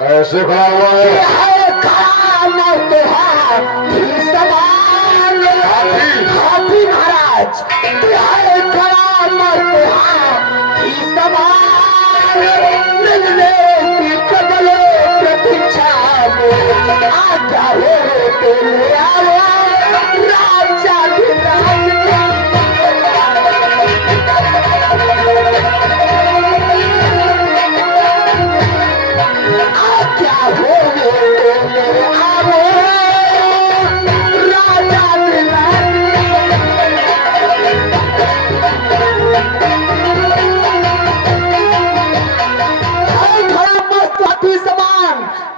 कैसे खड़ा हुआ है? हाथी महाराज मिलने की कबले प्रतीक्षा में आजा हो ले आओ राजा आजा हो ले आओ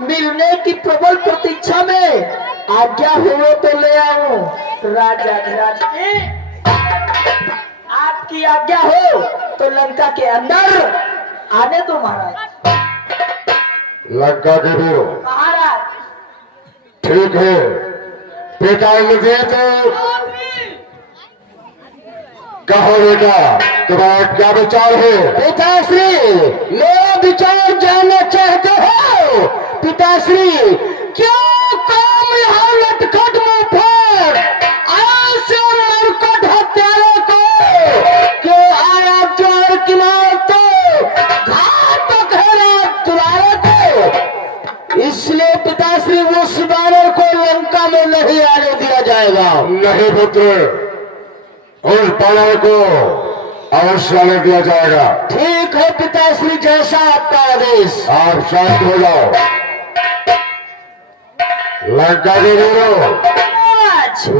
मिलने की प्रबल प्रतीक्षा में आज्ञा हो तो ले आओ राजा धीराज के। आपकी आज्ञा हो तो लंका के अंदर आने दो महाराज। लंका के वीरों, महाराज ठीक है, बेटा दिए तो कहो बेटा, तुम्हारा क्या विचार है? पिताश्री, मैं विचार जानना चाहते हो? पिताश्री, क्यों काम यहाँ लटखट मुंह पर ऐसे मरकट हत्यारे को क्यों आया जोर की मौत घातक है रात दुलारे को? इसलिए पिताश्री उस बानर को लंका में नहीं आने दिया जाएगा। नहीं पुत्र, उस बानर को अवश्य आने दिया जाएगा। ठीक है पिताश्री, जैसा आपका आदेश। आप शांत हो जाओ। लंका के वीरों,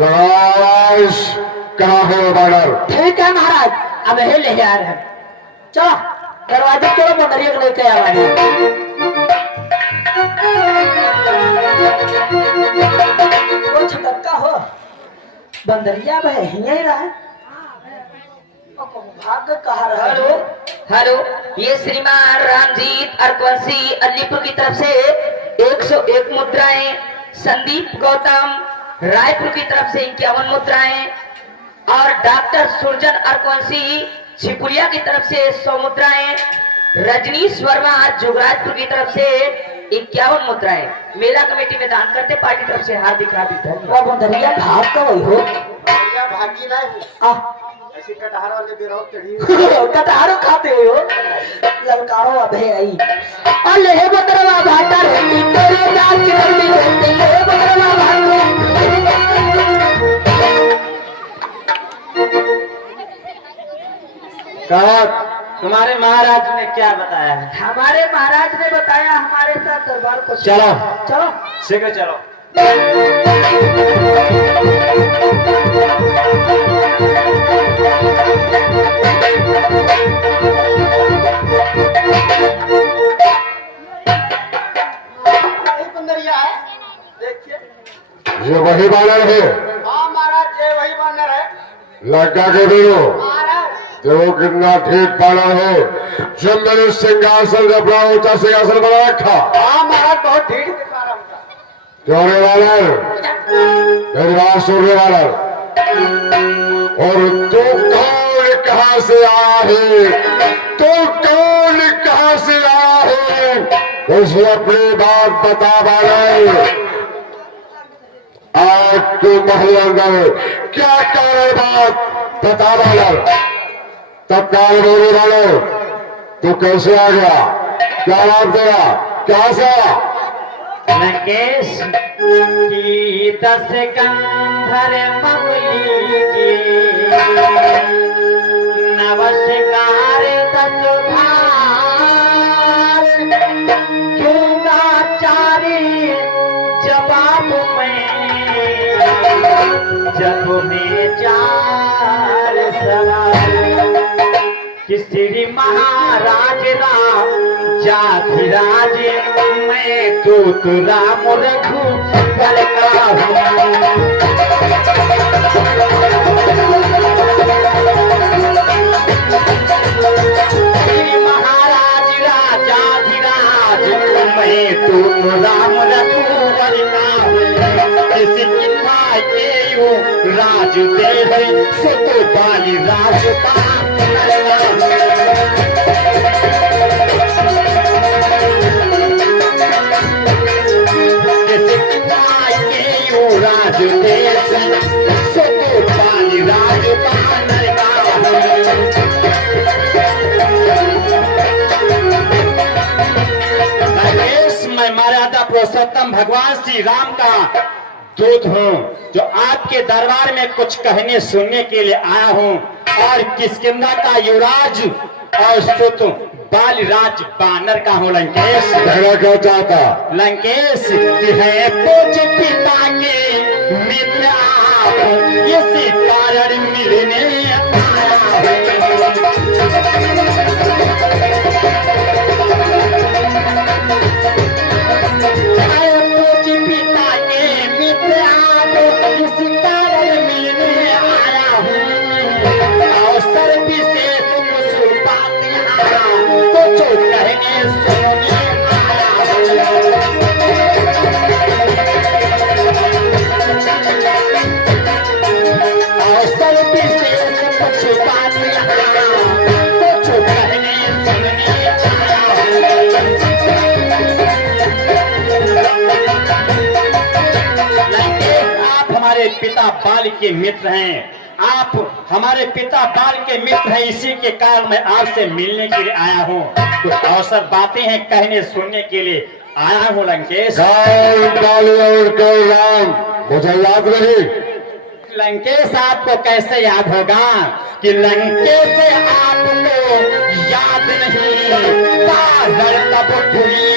लगाश कहाँ है बानर? ठीक है महाराज, अब यही ले आ रहे हैं। चलो दरवाजे चलो, बंदरिया को लेके आ रहे वो छटक्का हो बंदरिया में यही रहा है। भाग्य कहा रहा। हेलो हेलो, ये श्रीमान रामजीत अर्कवंशी अलीपुर की तरफ से 101 मुद्राएं, संदीप गौतम रायपुर की तरफ से 51 मुद्राएं और डॉक्टर सुरजन अर्कवंशी छिपुलिया की तरफ से 100 मुद्राएं, रजनीश वर्मा जुगराजपुर की तरफ से 51 मुद्राएं मेला कमेटी में दान करते पार्टी तरफ से हार्दिक हार्दिक धन्यवाद। वो बंदरिया भाग का वही हो भागी नहीं ऐसी कटहर वाले बिरौत चढ़ी कटहरो खाते हो ललकारो अभे आई अले हे बकरवा भाटा रे तेरे जान की रंडी रे हे बकरवा भाटा। कहा तुम्हारे महाराज ने क्या बताया है? हमारे महाराज ने बताया हमारे साथ दरबार को चलो चलो शीघ्र चलो। बंदरिया है, देखिए। ये वही बानर है? हाँ महाराज, ये वही बानर है। लंका के वीरों, महाराज देखो कितना ठीक बानर है जो मेरे सिंहासन से अपना ऊंचा सिंहासन बना रखा। हाँ महाराज, बहुत ठीक दिखा रहा हूँ। क्यों रे बानर, मेरी बात सुन रे बानर, और तू कौन कहाँ से आया है? तू कौन कहाँ से आया है? मुझे अपनी बात बता बानर। आज तू महल अंदर क्या करे बात बता बानर। तत्काल बोले बानर, तू कैसे आ गया? क्या नाम तेरा? क्या से आया? लंकेश की 10 कंधर मौली की नमस्कार 10 भार दूंगा चारी जवाब में जब में 4 सवाल कि श्री महाराज राम जाधिराज मैं तो राम रघु लड़का हूँ। श्री महाराज राजाधिराज मैं तो राम रघु लड़का हूँ। किसी माँ के हूँ राज देश सतो बाली राजपा राज देश सुत बाली राज बानर का नरेश, मैं मर्यादा पुरुषोत्तम भगवान श्री राम का दूत हूँ, जो आपके दरबार में कुछ कहने सुनने के लिए आया हूँ। और किष्किंधा का युवराज और सुत बालराज बानर का हूँ लंकेश। कहना क्या चाहता? लंकेश है कुछ पिता के मित्र आप, इसी कारण मिलने पिता बाल के मित्र हैं, आप हमारे पिता बाल के मित्र हैं, इसी के कारण मैं आपसे मिलने के लिए आया हूँ। कुछ अवसर बातें हैं कहने सुनने के लिए आया हूँ लंकेश। राम मुझे याद नहीं। लंकेश आपको कैसे याद होगा कि लंकेश से आपको याद नहीं, तब हुई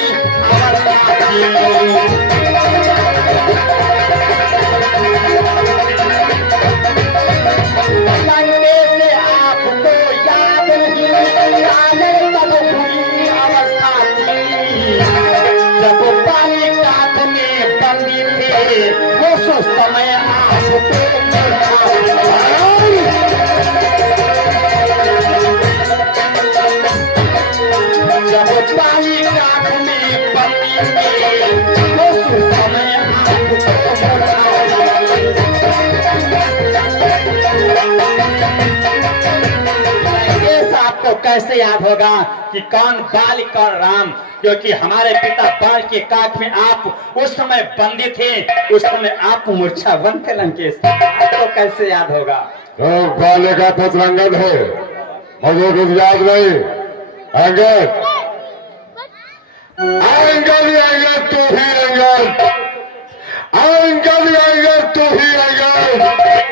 समय आपको जब पानी काट में बंदी थे, उस समय आपको कैसे याद होगा कि कौन बाल कौन राम, क्योंकि हमारे पिता बाल के काख में आप उस समय बंदी थे, उस समय आप मूर्छा बन थे लंकेश। आपको कैसे याद होगा? तो बाले का पतरंगन है, मुझे कुछ याद नहीं। अंगद अंगद अंगद तू ही अंगद, अंगद अंगद तू ही अंगद।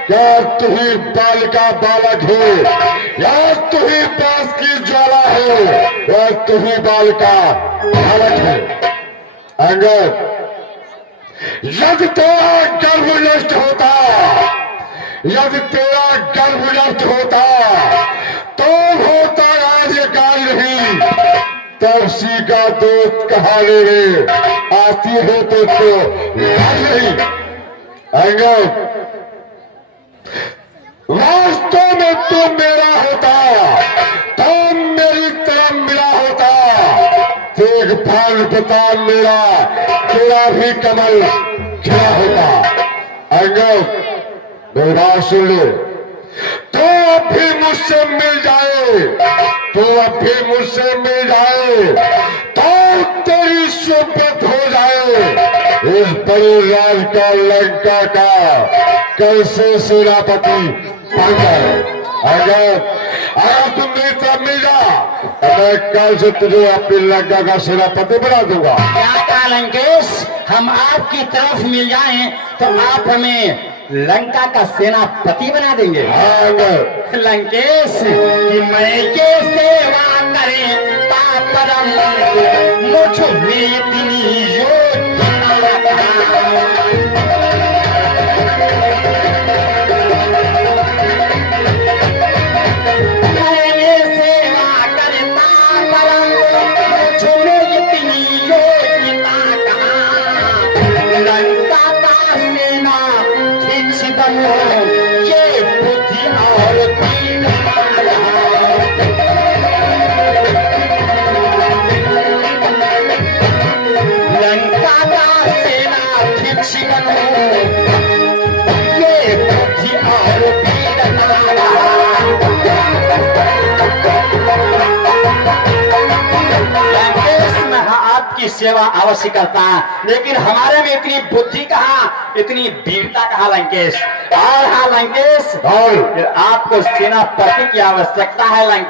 क्या तू ही बाल का बालक है, या तू ही पास की ज्वाला है, या तू ही बाल का बालक है? अंगद, यदि तेरा गर्भ नष्ट होता, यदि तेरा गर्भ नष्ट होता तो होता राज्यकाल नहीं, तब सी का दूत कहा रे आती है तो नहीं। अंगद, वास्तव में तू मेरा होता तो मेरी तरफ मिला होता, देखभाल बता मेरा, तेरा भी कमल खिला होता। अंगद, मेरी बात सुन ले, तो अब भी मुझसे मिल जाए, तो अब भी मुझसे मिल जाए, तो तेरी सोबत हो जाए। इस बड़े राज का लंका का कैसे सेनापति बन जाए। अगर तुम मेरी तरफ मिल जा, मैं कल से तुझे अपनी लंका का सेनापति बना दूंगा। क्या कहा लंकेश? हम आपकी तरफ मिल जाएं तो आप हमें लंका का सेनापति बना देंगे? हाँ लंकेश, कि मैं ये सेवा करे तापरम, मुझ में इतनी योजना, मैं सेवा करता परम, मुझ में इतनी योजना, लंका का सेना बनो, ये बुद्धि और तीन लंका का सेना भिक्ष बनो, ये बुद्धि और तीन लंकेश में आपकी सेवा अवश्य करता, लेकिन हमारे में इतनी बुद्धि कहाँ, इतनी वीरता कहाँ लंकेश। और हाँ लंकेश, और फिर आपको सेनापति की आवश्यकता है लंकेश।